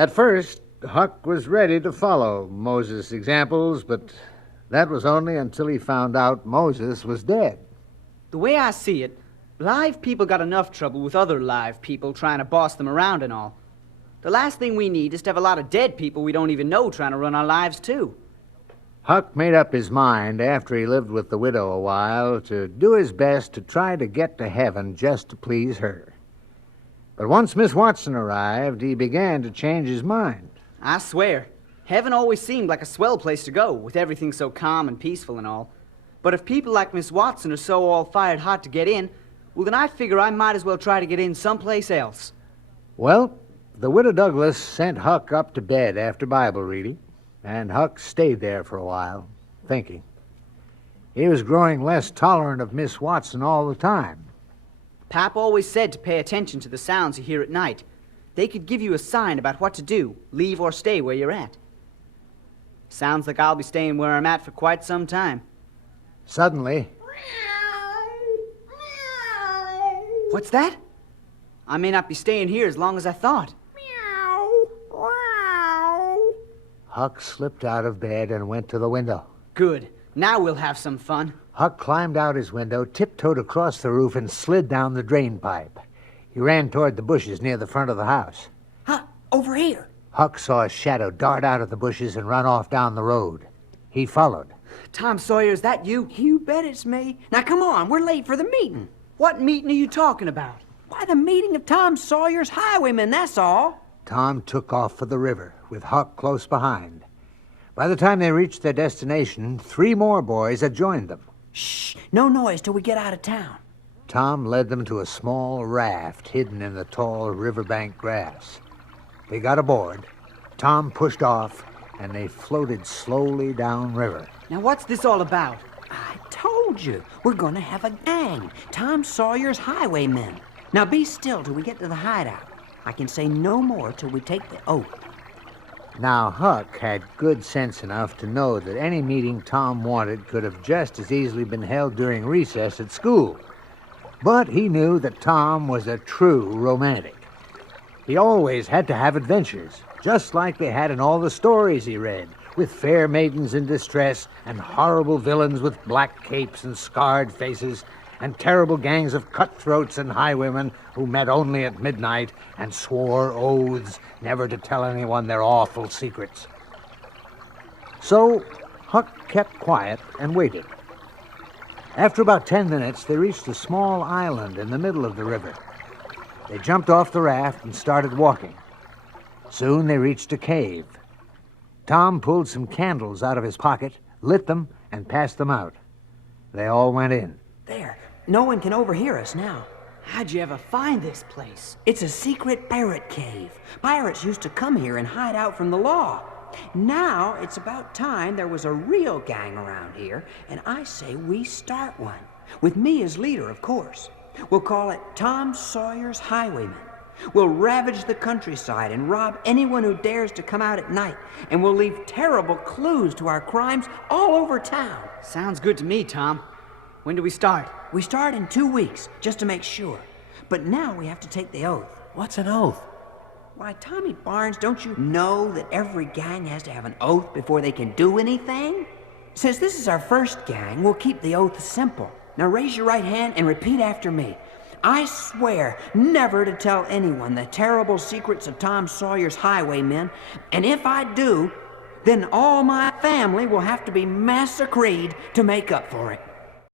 At first, Huck was ready to follow Moses' examples, but that was only until he found out Moses was dead. The way I see it, live people got enough trouble with other live people trying to boss them around and all. The last thing we need is to have a lot of dead people we don't even know trying to run our lives, too. Huck made up his mind after he lived with the widow a while to do his best to try to get to heaven just to please her. But once Miss Watson arrived, he began to change his mind. I swear, heaven always seemed like a swell place to go, with everything so calm and peaceful and all. But if people like Miss Watson are so all fired hot to get in, well, then I figure I might as well try to get in someplace else. Well, the widow Douglas sent Huck up to bed after Bible reading, and Huck stayed there for a while, thinking. He was growing less tolerant of Miss Watson all the time. Pap always said to pay attention to the sounds you hear at night. They could give you a sign about what to do, leave or stay where you're at. Sounds like I'll be staying where I'm at for quite some time. Suddenly... What's that? I may not be staying here as long as I thought. Huck slipped out of bed and went to the window. Good. Now we'll have some fun. Huck climbed out his window, tiptoed across the roof, and slid down the drain pipe. He ran toward the bushes near the front of the house. Huh, over here. Huck saw a shadow dart out of the bushes and run off down the road. He followed. Tom Sawyer, is that you? You bet it's me. Now come on, we're late for the meeting. What meeting are you talking about? Why, the meeting of Tom Sawyer's highwaymen, that's all. Tom took off for the river, with Huck close behind. By the time they reached their destination, 3 more boys had joined them. Shh, no noise till we get out of town. Tom led them to a small raft hidden in the tall riverbank grass. They got aboard. Tom pushed off, and they floated slowly downriver. Now what's this all about? I told you, we're gonna have a gang. Tom Sawyer's highwaymen. Now be still till we get to the hideout. I can say no more till we take the oath. Now, Huck had good sense enough to know that any meeting Tom wanted could have just as easily been held during recess at school. But he knew that Tom was a true romantic. He always had to have adventures, just like they had in all the stories he read, with fair maidens in distress and horrible villains with black capes and scarred faces, and terrible gangs of cutthroats and highwaymen who met only at midnight and swore oaths never to tell anyone their awful secrets. So Huck kept quiet and waited. After about 10 minutes, they reached a small island in the middle of the river. They jumped off the raft and started walking. Soon they reached a cave. Tom pulled some candles out of his pocket, lit them, and passed them out. They all went in. There, no one can overhear us now. How'd you ever find this place? It's a secret pirate cave. Pirates used to come here and hide out from the law. Now it's about time there was a real gang around here, and I say we start one. With me as leader, of course. We'll call it Tom Sawyer's Highwaymen. We'll ravage the countryside and rob anyone who dares to come out at night, and we'll leave terrible clues to our crimes all over town. Sounds good to me, Tom. When do we start? We start in 2 weeks, just to make sure. But now we have to take the oath. What's an oath? Why, Tommy Barnes, don't you know that every gang has to have an oath before they can do anything? Since this is our first gang, we'll keep the oath simple. Now raise your right hand and repeat after me. I swear never to tell anyone the terrible secrets of Tom Sawyer's highwaymen, and if I do, then all my family will have to be massacred to make up for it.